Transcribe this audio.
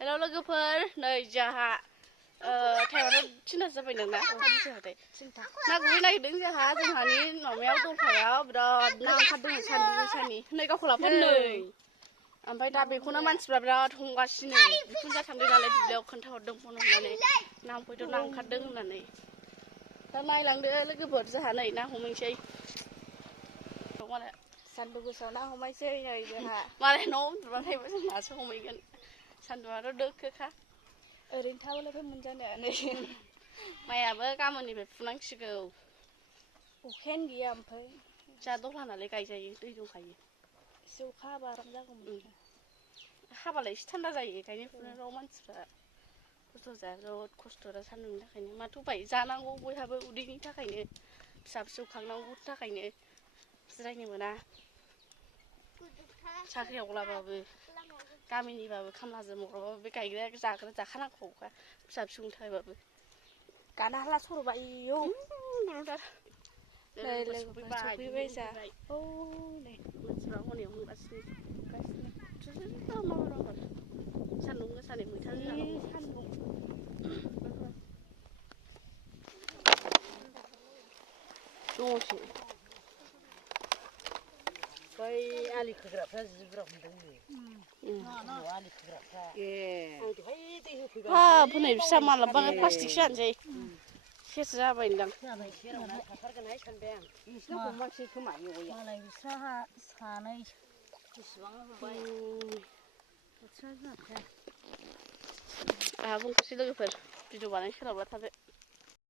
हेल' लोगोफोर नै जोंहा टाइमाथ' थिनथासो जाबाय नोंना सानसेहाथाय ना गुरनो नागिरदों जोंहानि माबायाव दलहायाव बिराद ना ओंखारदों सान्दुं गोसानि नै गावखौ लाफानो नै ओमफ्राय दा बेखौनो मानसिफ्रा बिराद हमगासिनो बिखुनजोआ थांदों नालाय दुब्लियाव खोन्थाहरदों फन हरनानै ना हमफैथ' ना ओंखारदों होननानै दा नायलांदो लोगोफोर जोंहा नै ना हमहैसै सान्दुं गोसायाव ना हमहैसै नै जोंहा मालाय न'आव उन्दुबाथायबो जों नासो हमहैगोन सान्दुंआथ' दोखोखा ओरैनो थाबालाय मोनजानो नै माइयाबो गाबोननिफ्राय फुनांसिगौ अखायानो गैया ओमफ्राय जोंहा दलहा नालाय गायजायो दै दंखायो एसे अखा हाबा आराम जागौमोन हाबालाय एसे थान्दा जायो गायनाय फुनायफ्राव मानसिफ्रा खस्थ' जाया बिराद खस्थ' दा सान्दुंनि थाखायनो माथो उफाय जानांगौ बयहाबो उदैनि थाखायनो फिसा फिसौ खांनांगौनि थाखायनो जिरायनो मोना साख्रिआवलाबाबो गामिनिबाबो खामलाजों मावग्राबाबो बे गायग्राया जाखानांगौखा फिसा फिसौनि थाखायबाबो गानो हाला सर'बा आयौ नै लोगोफोर सफैबाय जा औ नै मानसिफ्रा हनायाव हमगासिनो सान्दुं गोसानि मैथा सान्दुं दङसो बै आलि खोग्राफ्रा जि बुरजा हमदों आलि खोग्राफ्रा आं दहाय दै होफैबाय नै फिसा मालाबानो प्लास्टिकसो जानोसै सेरसे जाबायदां जाबाय सेरावना थाथारगोनहाय सानबाय आं नोंसिना हमाखसै खोमा एवैया मालाय बिस्राहा सानै बेसेबां हमबाय बोथिया जाखाया आंहा बुंखासै लोगोफोर भिडिअ बानायनो सोलाबला थादो